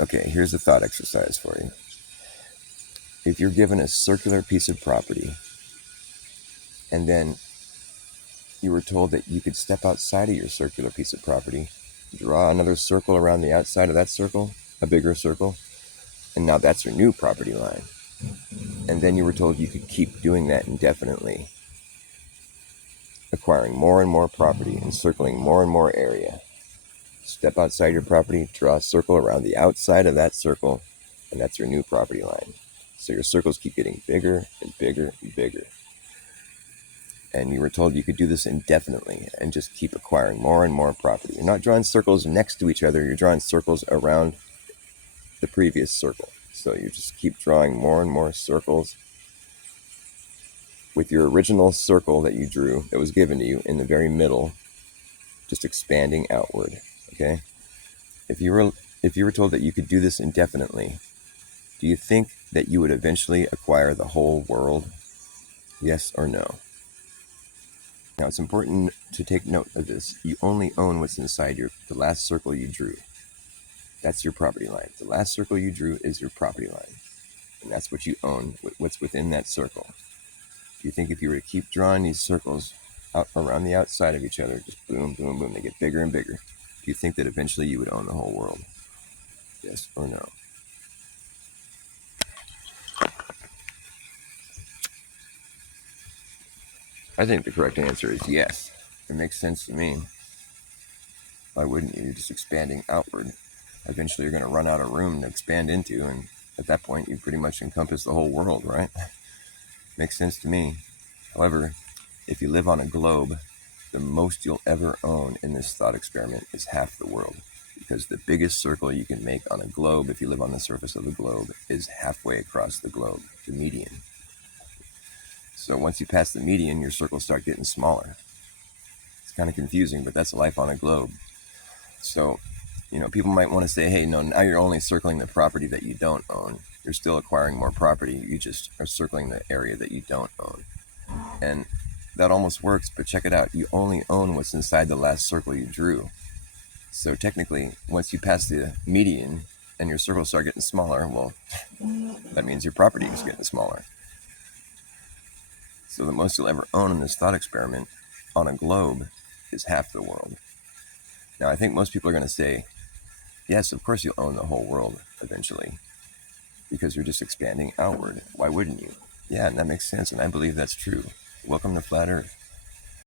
Okay, here's a thought exercise for you. If you're given a circular piece of property and then you were told that you could step outside of your circular piece of property, draw another circle around the outside of that circle, a bigger circle, and now that's your new property line. And then you were told you could keep doing that indefinitely, acquiring more and more property and circling more and more area. Step outside your property, draw a circle around the outside of that circle, and that's your new property line. So your circles keep getting bigger and bigger and bigger. And you were told you could do this indefinitely and just keep acquiring more and more property. You're not drawing circles next to each other, you're drawing circles around the previous circle. So you just keep drawing more and more circles with your original circle that you drew that was given to you in the very middle, just expanding outward. Okay? If you were told that you could do this indefinitely, do you think that you would eventually acquire the whole world? Yes or no? Now, it's important to take note of this. You only own what's inside the last circle you drew. That's your property line. The last circle you drew is your property line. And that's what you own, what's within that circle. Do you think if you were to keep drawing these circles out around the outside of each other, just boom, boom, boom, they get bigger and bigger, do you think that eventually you would own the whole world? Yes or no? I think the correct answer is yes. It makes sense to me. Why wouldn't you? You're just expanding outward. Eventually you're going to run out of room to expand into, and at that point you pretty much encompass the whole world, right? Makes sense to me. However, if you live on a globe, the most you'll ever own in this thought experiment is half the world, because the biggest circle you can make on a globe, if you live on the surface of the globe, is halfway across the globe, the median. So once you pass the median, your circles start getting smaller. It's kind of confusing, but that's life on a globe. So, people might want to say, hey, no, now you're only circling the property that you don't own. You're still acquiring more property. You just are circling the area that you don't own. And that almost works, but check it out. You only own what's inside the last circle you drew. So technically, once you pass the median and your circles start getting smaller, well, that means your property is getting smaller. So the most you'll ever own in this thought experiment on a globe is half the world. Now, I think most people are going to say, yes, of course you'll own the whole world eventually, because you're just expanding outward. Why wouldn't you? Yeah, and that makes sense, and I believe that's true. Welcome to Flat Earth.